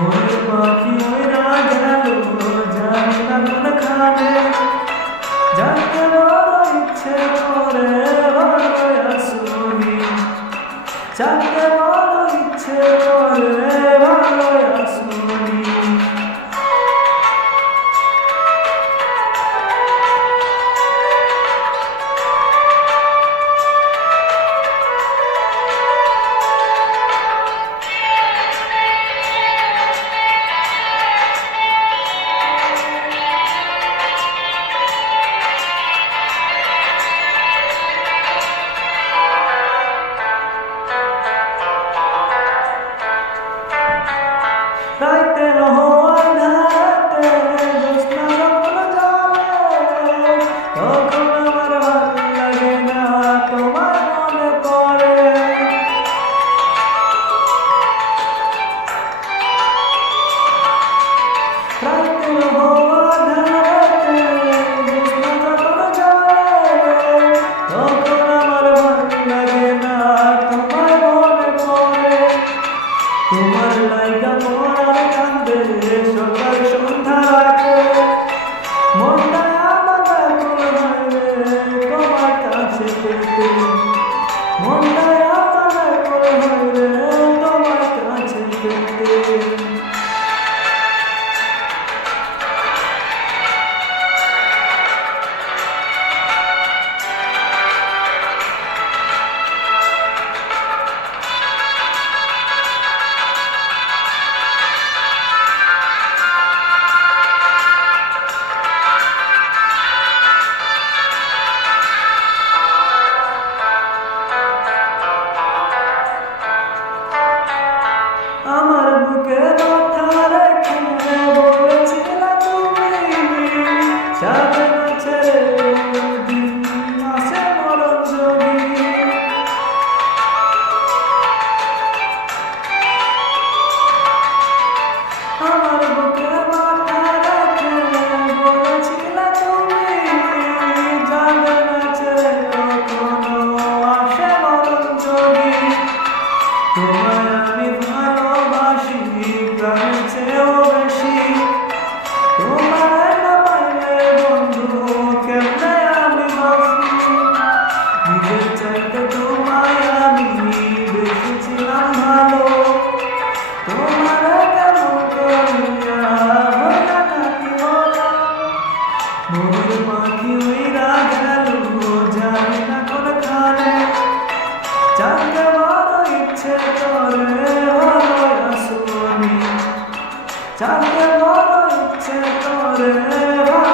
ওরে পাখি ওইরা গেল জানি না কোনখানে, জানতে বড় ইচ্ছে করে ভালো আসুনি, জানতে বড় ইচ্ছে করে ভালো আসুনি। রাইতের আঁধারাতে জ্যোৎস্না যখন জ্বলে, তখন আমার ভাল লাগে না তোমার মনে পড়ে। রাইতের আঁধারাতে জ্যোৎস্না যখন জ্বলে, তখন আমার ভাল লাগে না তোমার মনে পড়ে। তোমার লাইগা পড়ার কান্দে সকাল সন্ধ্যা রাতে, মনটা আমার ব্যাকুল হয়ে তোমার কাছে পেতে, মনটা আমার ব্যাকুল হয়ে তোমার কাছে পেতে। আমার বুকে মাথা রেখে বলেছিলে তুমি, যাবে না ছেড়ে দিন আসে মরণ যদি। আমার বুকে মাথা রেখে বলেছিলে তুমি, যাবে না ছেড়ে কখনো আসে মরণ যদি। তোমায় আমি ভালোবাসি প্রাণের চেয়েও বেশি, তোমায় না পাইলে বন্ধু কেমনে আমি বাঁচি। নিজের চাইতে তোমায় আমি বেশিছিলাম ভালো, তোমার কেমন করিয়া হইয়া থাকি বলো। মনের পাখি উইরা গেল জানি না কোনখানে, জানতে বড় ইচ্ছে করে ভালো আসুনি, জানতে বড় ইচ্ছে করে ভালো